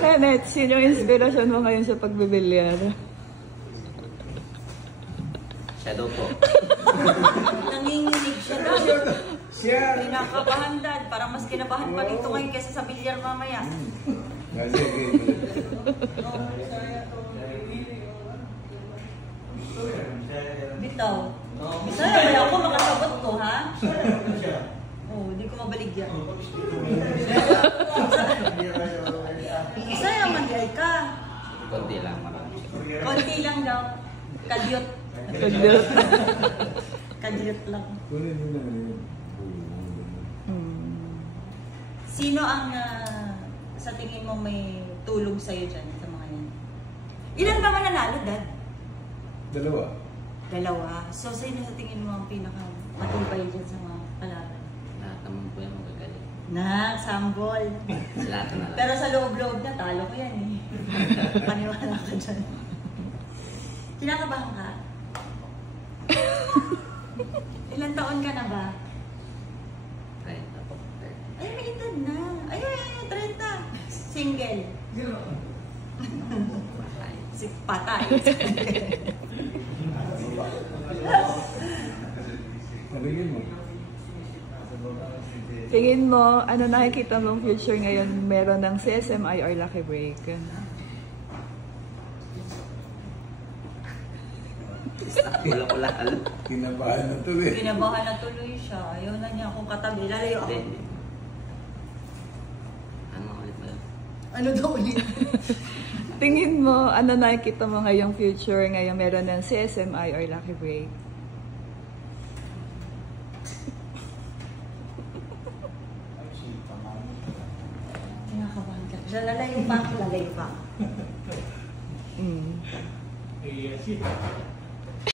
Kenneth, sino yung inspirasyon mo ngayon sa pagbibilyar? Shadow po. Nanginginig siya daw. Pinakabahan dad. Parang mas kinabahan pa dito ngayon kaysa sa bilyar mamaya. Bitaw. Bisaya kaya ako makasagot to, ha? Oo, hindi ko mabaligyan. Bisaya man di ka. Konti lang, marami. Konti lang daw. Kalyot. Kalyot. Kalyot lang. Sino ang sa tingin mo may tulong sa'yo dyan sa mga yan? Ilan ba mananalo, Dad? Dalawa. So, sino sa tingin mo ang pinaka-matibay dyan sa mga kalaban? Lahat naman po yan magagaling. Sambol. Lahat na lang. Pero sa loob-loob na, talo ko yan eh. Paniwala ka dyan. Kinakabahan ka? Ilan taon ka na ba? 30 po. Ay, may edad na. Ay, 30. Single. Si patay. Tingin mo, ano nakikita mong future ngayon meron ng CSMI or Lucky Break? Wala-wala. Kinabahan na tuloy. Kinabahan na tuloy siya. Ayaw na niya akong katabi. Lalayo ako. Hindi. Ano ulit ba? Ano daw ulit? Tingin mo, ano nakikita mo ngayong future ngayon meron ng CSMI or Lucky Break? Kinakabahan ka. Siya lalayo pa. Lalayo pa.